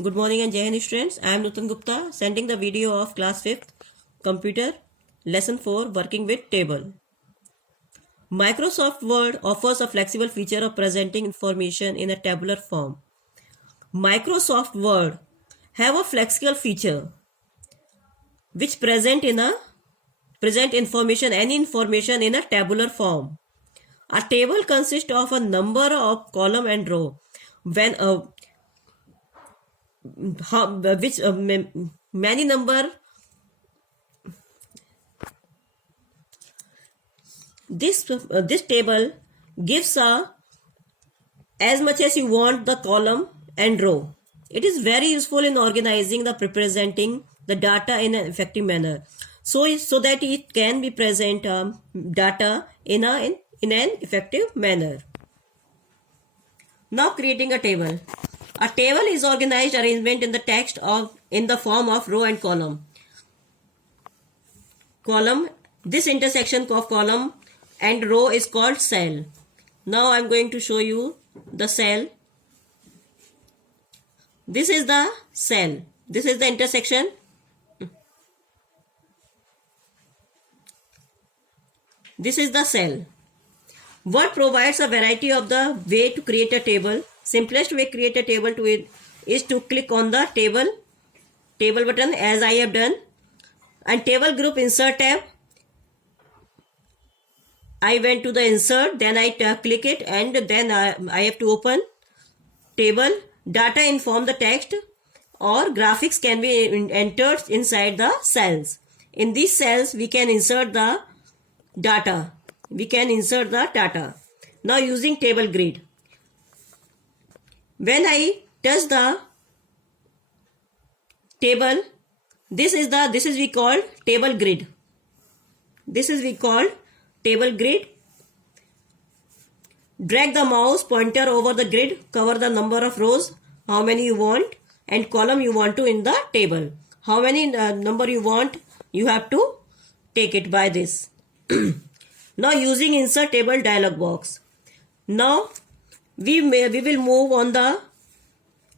Good morning and Jai Hind students. I am Nutan Gupta sending the video of class 5th computer lesson 4 working with table. Microsoft Word offers a flexible feature of presenting information in a tabular form. Microsoft Word have a flexible feature which present information in a tabular form. A table consists of a number of column and row. When many number this table gives as much as you want the column and row. It is very useful in organizing the representing the data in an effective manner, so that it can be present data in an effective manner. Now creating a table. A table is organized arrangement in the text in the form of row and column. This intersection of column and row is called cell. Now I am going to show you the cell. This is the cell. This is the intersection. This is the cell. Word provides a variety of the way to create a table. Simplest way to create a table is to click on the table button as I have done, and table group insert tab. I went to the insert, then I click it, and then I have to open table. Data inform the text or graphics can be entered inside the cells. In these cells we can insert the data. Now using table grid. When I touch the table, this is we call table grid. Drag the mouse pointer over the grid, cover the number of rows, how many you want, and column you want to in the table. How many number you want, you have to take it by this. Now using insert table dialog box. Now we will move on the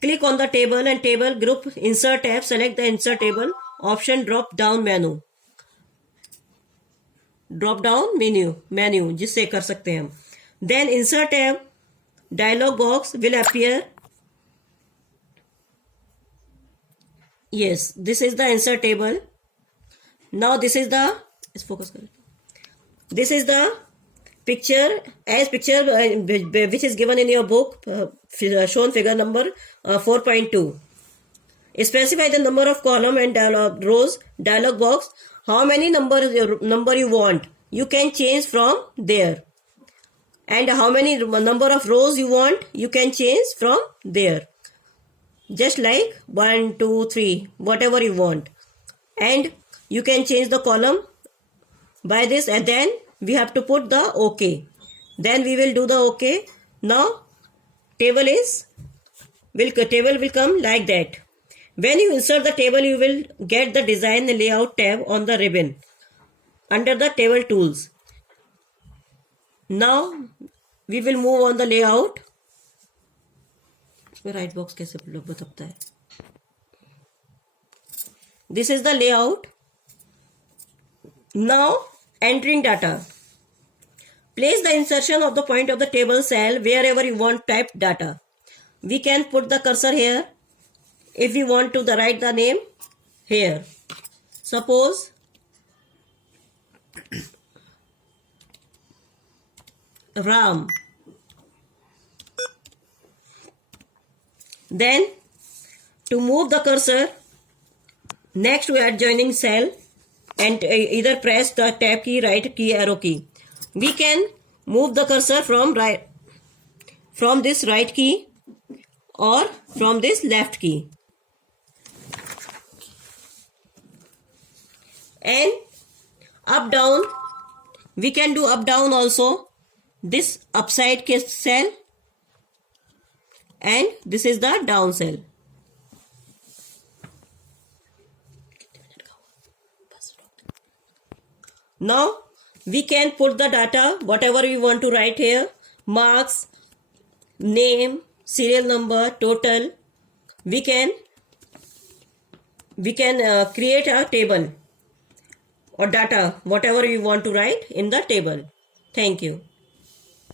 click on the table and table group insert tab, select the insert table option, drop down menu जिससे कर सकते हैं हम. Then insert tab dialog box will appear. Yes, this is the insert table. Now this is the picture which is given in your book, shown figure number 4.2. Specify the number of column and rows. Dialog box, how many number you want, you can change from there, and how many number of rows you want, you can change from there, just like 1, 2, 3, whatever you want. And you can change the column by this, and then we have to put the OK. Then we will do the OK. Now table will come like that. When you insert the table, you will get the design and layout tab on the ribbon under the table tools. Now we will move on the layout. Right box कैसे बताता है. This is the layout. Now entering data. Place the insertion of the point of the table cell wherever you want type data. We can put the cursor here if we want to write the name here. Suppose Ram. Then to move the cursor next to adjoining cell and either press the tab key, right key, arrow key. We can move the cursor from this right key or from this left key. And up down, we can do up down also. This upside case cell and this is the down cell. Now we can put the data whatever we want to write here, marks, name, serial number, total. We can we can create a table or data, whatever you want to write in the table. Thank you.